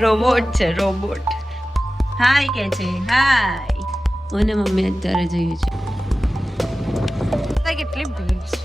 Robot છે robot. હાય કે છે હાય. અને મમ્મી અત્યારે જઈએ છે. કેટલી ભીડ છે.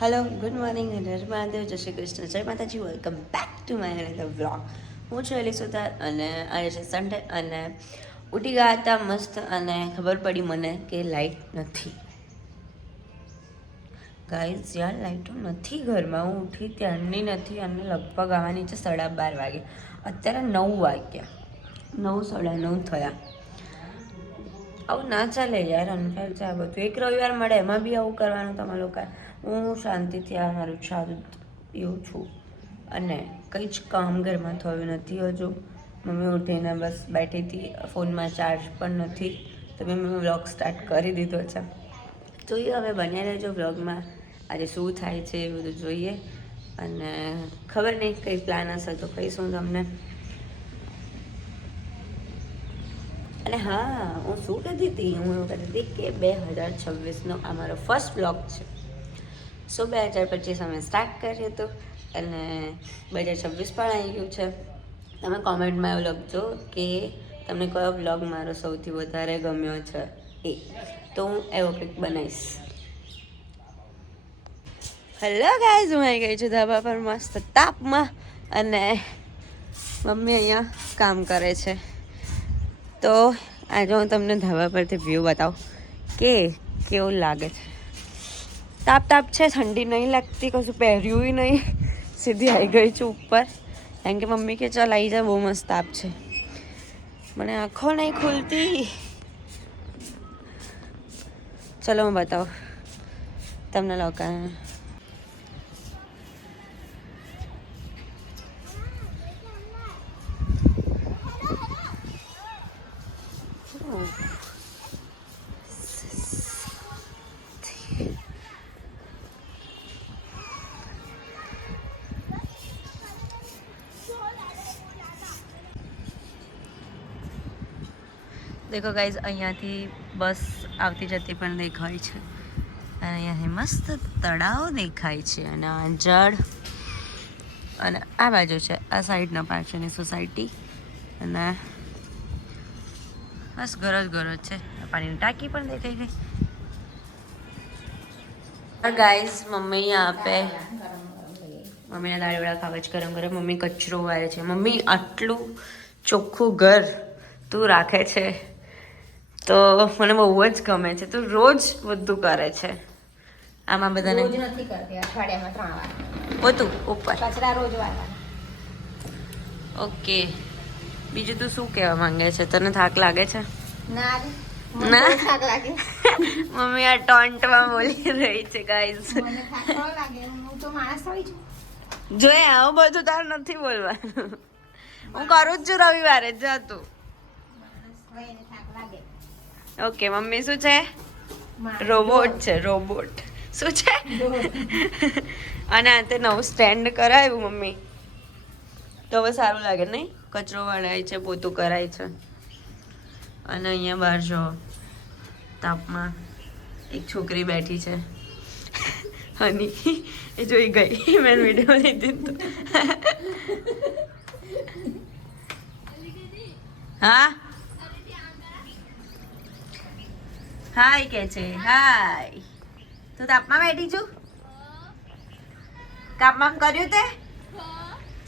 હેલો ગુડ મોર્નિંગ હર મહાદેવ જય શ્રી કૃષ્ણ જય માતાજી welcome back to my another vlog. હું છું એલી સુતાર અને આજે છે સન્ડે અને ઉઠી ગયા હતા મસ્ત અને ખબર પડી મને કે લાઇટ નથી. ગાઈઝ યાર લાઇટો નથી ઘરમાં. હું ઉઠી ત્યારની નથી અને લગભગ આવવાની છે 12:30 વાગે. અત્યારે 9 વાગ્યા 9:30 થયા. આવું ના ચાલે યાર, અનફેર છે આ બધું. એક રવિવાર મળે એમાં બી આવું કરવાનું તમે લોકો. હું શાંતિથી આ મારું સારું પીવું છું અને કંઈ જ કામ ઘરમાં થયું નથી હજુ. મમ્મી ઉઠીને બસ બેઠી હતી, ફોનમાં ચાર્જ પણ નથી તો મેં વ્લોગ સ્ટાર્ટ કરી દીધો છે. જોઈએ હવે બન્યા રહેજો વ્લોગમાં. આજે શું થાય છે એ બધું જોઈએ અને ખબર નહીં કંઈ પ્લાન હશે તો કહીશું તમને. અને હા, હું શું કહેતી હતી, હું એવું કહેતી હતી કે 2026નો આ મારો ફર્સ્ટ બ્લોગ છે. સો 2025 અમે સ્ટાર્ટ કર્યું હતું અને 2026 પણ આવી ગયું છે. તમે કોમેન્ટમાં એવું લખજો કે તમને કયો બ્લોગ મારો સૌથી વધારે ગમ્યો છે એ, તો હું એવો કંઈક બનાવીશ. હેલો ગાઈઝ, હું આવી ગઈ છું ધાબા પર મસ્ત તાપમાં અને મમ્મી અહીંયા કામ કરે છે. તો આજે હું તમને ધાબા પરથી વ્યૂ બતાવું કે કેવું લાગે છે. તાપ છે, ઠંડી નહીં લાગતી, કશું પહેર્યું નહીં, સીધી આવી ગઈ છું ઉપર. કારણ કે મમ્મી કે ચાલ આવી જા, બહુ મસ્ત તાપ છે. મને આંખો નહીં ખુલતી. ચલો હું બતાવું તમને લોકોને. દેખો ગાઈઝ, અહીંયાથી બસ આવતી જતી પણ દેખાય છે અને અહીંયાથી મસ્ત તળાવ દેખાય છે અને આ ઝાડ અને આ બાજુ છે આ સાઈડના પાછળની સોસાયટી અને બસ ઘર જ છે. પાણીની ટાંકી પણ દેખાઈ ગઈ. ગાઈઝ મમ્મી અહીંયા આપે મમ્મીના દાળવડા ખાવા જ ગરમ ગરમ. મમ્મી કચરો વાળે છે. મમ્મી આટલું ચોખ્ખું ઘર તું રાખે છે તો મને બહુ જ ગમે છે. તું રોજ બધું કરે છે. આમાં બધાને રોજ નથી કરતી, અઠવાડિયામાં 3 વાર પોતું ઉપર કચરા રોજ વાળવા. ઓકે, બીજું તું શું કહેવા માંગે છે? તને થાક લાગે છે? ના ના, થાક લાગે. મમ્મી આ ટોન્ટમાં બોલી રહી છે ગાઈઝ. મને થાક ન લાગે, હું તો માણસ થોડી છું. જોએ આવું બધું તાર નથી બોલવાનું. હું કરું જ છું રવિવારે. જા તું. ઓકે, મમ્મી શું છે? રોબોટ છે રોબોટ. શું છે? અને આ તે નવું સ્ટેન્ડ કરાવ્યું મમ્મી તો હવે સારું લાગે નહીં? કચરો વળાય છે, પોતું કરાય છે. અને અહીંયા બહાર જો તાપમાં એક છોકરી બેઠી છે હની, એ જોઈ ગઈ મેં વિડીયો લીધી તો. હા હાય કે છે, હાય. તું તાપમાં બેઠી છું? કામ કર્યું તે?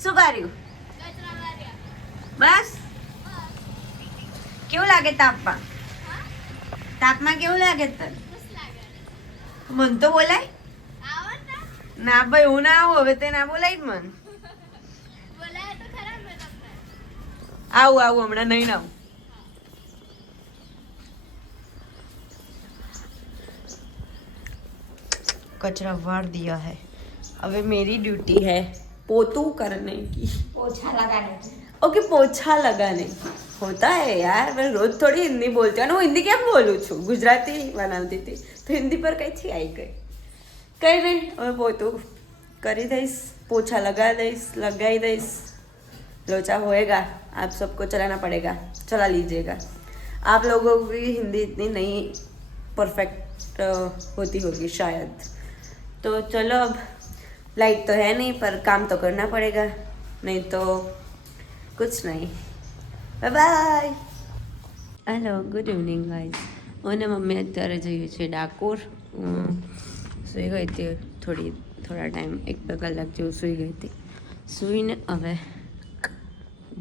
શું કર્યું? બસ. કેવું લાગે તાપમાં? તાપમાં કેવું લાગે તને? મન તો બોલાય ના ભાઈ, હું ના આવું હવે, તે ના બોલાય જ મન. આવું હમણાં નહીં આવું. कचरा वार दिया है, अबे मेरी ड्यूटी है पोतू करने की. पोछा लगाने की. ओके पोछा लगाने होता है यार, मैं रोज थोड़ी हिंदी बोलती हूँ. હું હિન્દી કેમ બોલું છું? ગુજરાતી બનાવતી હતી તો હિન્દી પર કઈથી આવી ગઈ. કઈ નહીં, હવે પોતું કરી દઈશ, पोछा लगा लगाई दईस. लोचा होएगा, आप सबको चलाना पड़ेगा, चला लीजिएगा. आप लोगों की हिंदी इतनी नहीं परफेक्ट होती होगी शायद. तो चलो, अब लाइट तो है नहीं पर काम तो करना पड़ेगा, नहीं तो कुछ नहीं. Bye bye. Hello, good evening guys. અને મમ્મી અત્યારે જઈએ છીએ ડાકોર. સૂઈ ગઈ હતી થોડા ટાઈમ, 1-2 કલાક જેવું સૂઈ ગઈ હતી. સૂઈને હવે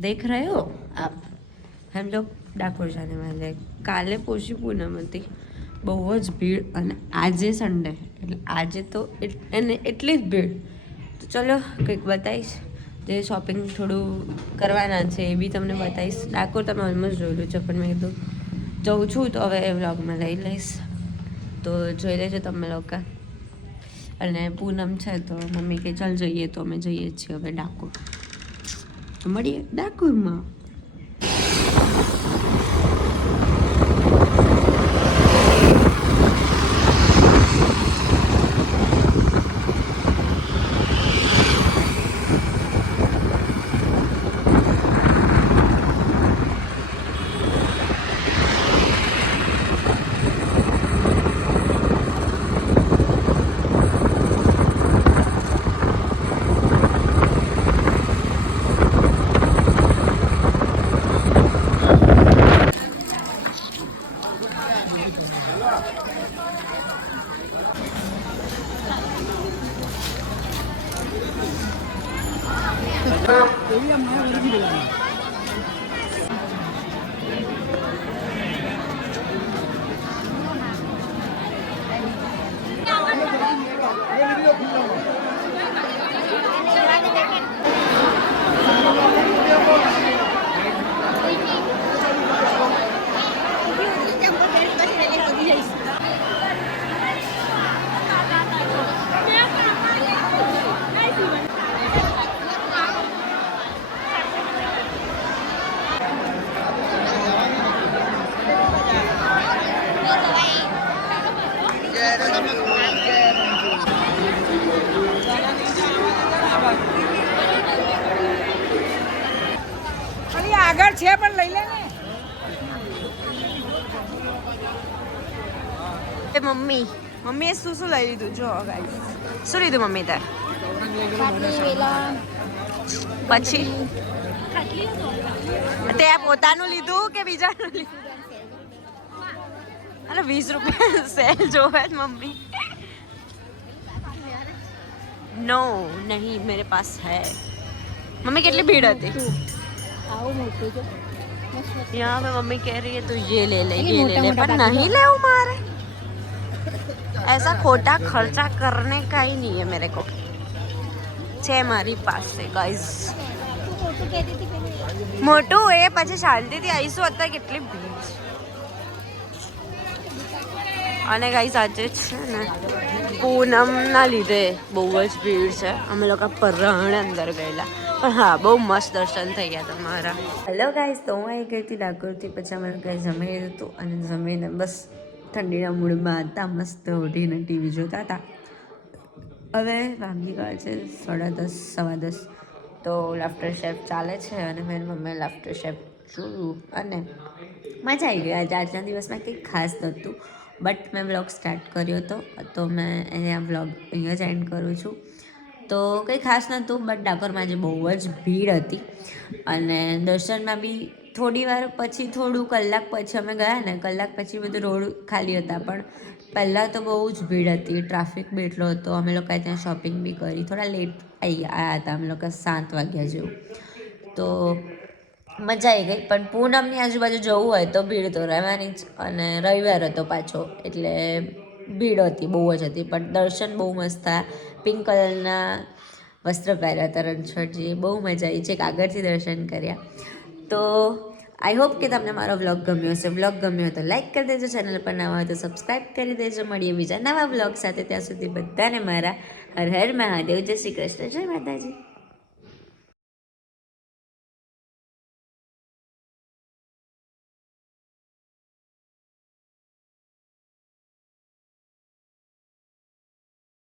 देख रहे हो आप, हम लोग ડાકોર जाने वाले हैं. કાલે પોષી પૂનમ હતી, બહુ જ ભીડ, અને આજે સન્ડે એટલે આજે તો એટલી જ ભીડ. તો ચલો કંઈક બતાવીશ, જે શોપિંગ થોડું કરવાના છે એ બી તમને બતાવીશ. ડાકોર તમે ઓલમોસ્ટ જોયેલું છે, પણ મેં કીધું જઉં છું તો હવે એ વ્લોગમાં લઈ લઈશ, તો જોઈ લેજો તમે લોકો. અને પૂનમ છે તો મમ્મી કે ચાલ જઈએ, તો અમે જઈએ છીએ હવે ડાકોર. તો મળીએ ડાકોરમાં. આગળ છે પણ લઈ લે ને. મમ્મીએ શું લઈ લીધું જો ગાઈસ? શું લીધું મમ્મી તાર? પછી તે પોતાનું લીધું કે બીજાનું લીધું? અરે 20 રૂપિયા સેલ જોવે જ મમ્મી. नो नहीं मेरे पास है. मम्मी कितनी भीड़ थी यहाँ पे. मम्मी कह रही है तो ये ले ले पर नहीं ले मारे. ऐसा खोटा खर्चा करने का ही नहीं है मेरे को. છે મારી પાસે ગાઈઝ. મોટું એ પછી શાંતિથી આવીશું. અત્યારે કેટલી ભીડ છે. અને ગાઈઝ આજે છે ને પૂનમના લીધે બહુ જ ભીડ છે. અમે લોકો પરણ અંદર ગયેલા, પણ હા બહુ મસ્ત દર્શન થઈ ગયા તમારા. હેલો ગાઈઝ, તો હું આવી ગઈ હતી ડાકોરથી. પછી અમે ગાઈઝ જમી લીધું હતું, અને જમીને બસ ઠંડીના મૂડમાં હતા, મસ્ત ઉઠીને ટીવી જોતા હતા. હવે વાગી ગયા છે 10:30 સવા 10. તો લાફ્ટર શેફ ચાલે છે અને મેં મમ્મીએ લાફ્ટર શેફ જોયું અને મજા આવી ગઈ. આજે આજના દિવસમાં કંઈક ખાસ નહોતું, બટ મેં વ્લોગ સ્ટાર્ટ કર્યો હતો તો મેં અહીંયા વ્લોગ અહીંયા જ એન્ડ કરું છું. તો કંઈ ખાસ નહોતું, બટ ડાકોરમાં આજે બહુ જ ભીડ હતી અને દર્શનમાં બી થોડી વાર પછી, થોડું કલાક પછી અમે ગયા ને, કલાક પછી બધું રોડ ખાલી હતા, પણ પહેલાં તો બહુ જ ભીડ હતી, ટ્રાફિક બી એટલો હતો. અમે લોકોએ ત્યાં શોપિંગ બી કરી, થોડા લેટ આવ્યા હતા અમે લોકો, 7 વાગ્યા જેવું. તો મજા આવી ગઈ, પણ પૂનમની આજુબાજુ જવું હોય તો ભીડ તો રહેવાની જ, અને રવિવાર હતો પાછો એટલે ભીડ હતી, બહુ જ હતી, પણ દર્શન બહુ મસ્ત થયા. પિંક કલરના વસ્ત્ર પહેર્યા હતા રણછોડજીએ, બહુ મજા આવી છે, આગળથી દર્શન કર્યા. તો આઈ હોપ કે તમને મારો વ્લોગ ગમ્યો હશે. વ્લોગ ગમ્યો હોય તો લાઈક કરી દેજો, ચેનલ પર નવા હોય તો સબસ્ક્રાઈબ કરી દેજો. મળીએ બીજા નવા વ્લોગ સાથે, ત્યાં સુધી બધાને મારા હર હર મહાદેવ, જય શ્રી કૃષ્ણ, જય માતાજી.